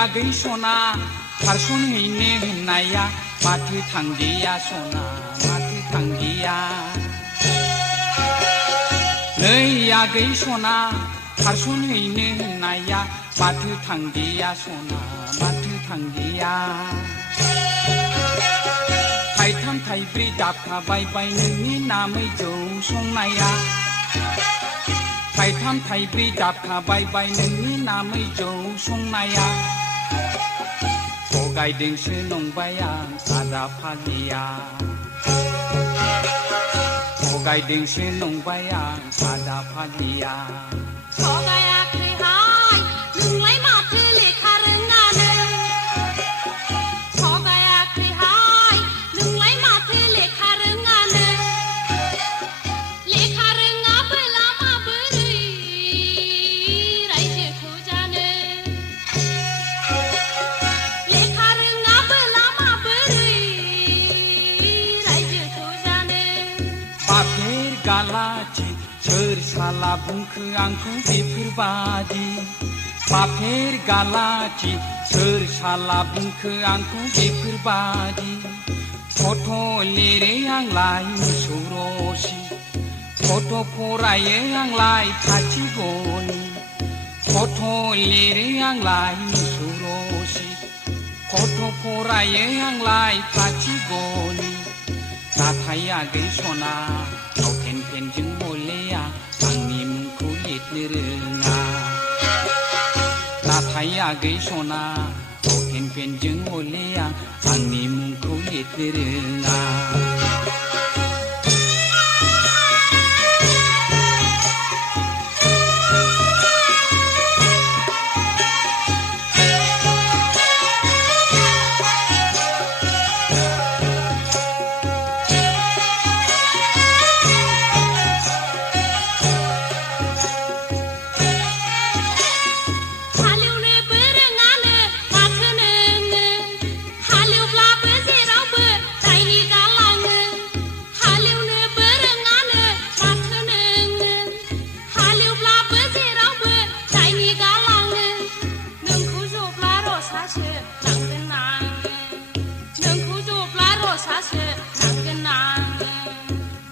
आगै सना खारसनहैनो होननाया माथो थांदिया सना माथो थांदिया नै आगै सना खारसनहैनो होननाया माथो थांदिया सना माथो थांदिया थाइथाम थाइब्रै दाबखाबायबाय नोंनि नामै जौ संनाया थाइथाम थाइब्रै दाबखाबायबाय नोंनि नामै जौ संनाया थगायदोंसो नंबाय आं आदा फाग्लिया थगायदोंसो नंबाय आं आदा फाग्लिया थगायाखैहाय नोंलाय माथो लेखा रोङानो थगायाखैहाय नोंलाय माथो लेखा रोङानो लेखा रोङाबोला माबोरै रायजोखौ जानो लेखा रोङाबोला माबोरै रायजोखौ जानो बाफेर गालाथि सोर साला बुंखो आंखौ बेफोरबादि बाफेर गालाथि सोर साला बुंखो आंखौ बेफोरबादि फट' लिरे आंलाय मोसौ रसि फट' फरायो आंलाय खाथि गनि फट' लिरे आंलाय मोसौ रसि फट' फरायो आंलाय खाथि गनि नाथाय आगै सना फावथेन फेनजों हलेया आंनि मुंखौ लिरनो रोङा नाथाय आगै सना फावथेन फेनजों हलेया आंनि मुंखौ लिरनो रोङा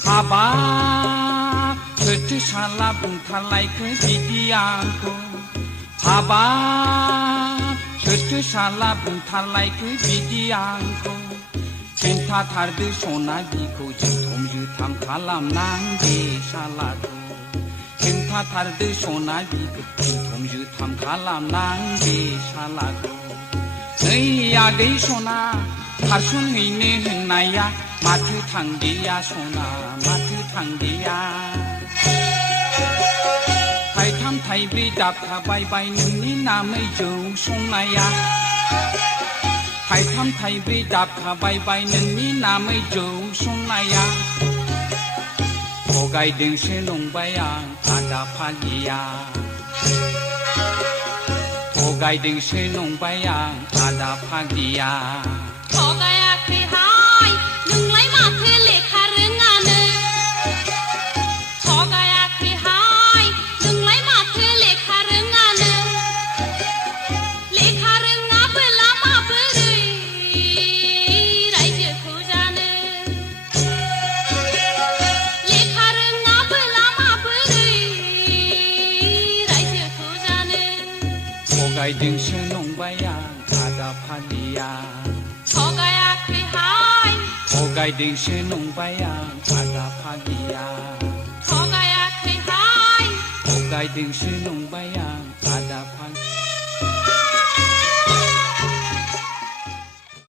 हाबाब सोरथो साला बुंथारलायखो बिदि आंखौ हाबाब सोरथो साला बुंथारलायखो बिदि आंखौ खिन्थाथारदो सना बिखौ जोथोम जोथाम खालामनांदे सालाखौ खिन्थाथारदो सना बिखौ जोथोम जोथाम खालामनांदे सालाखौ नै आगै सना खारसनहैनो होननाया माथो थांदिया सना माथो थांदिया थाइथाम थाइब्रै दाबखाबायबाय नोंनि नामै जौ संनाया थाइथाम थाइब्रै दाबखाबायबाय नोंनि नामै जौ संनाया थगायदोंसो नंबाय आं आदा फाग्लिया थगायदोंसो नंबाय आं आदा फाग्लिया थगायाखैहाय नोंलाय माथो लेखा रोङानो थगायाखैहाय नोंलाय माथो लेखा रोङानो लेखा रोङाबोला माबोरै रायजोखौ जानो लेखा रोङाबोला माबोरै रायजोखौ जानो थगायदोंसो नंबाय आं आदा फाग्लिया थगायाखैहाय थगायदोंसो नंबाय आं आदा फाग्लिया थगायाखैहाय थगायदोंसो नंबाय आं आदा फाग्लिया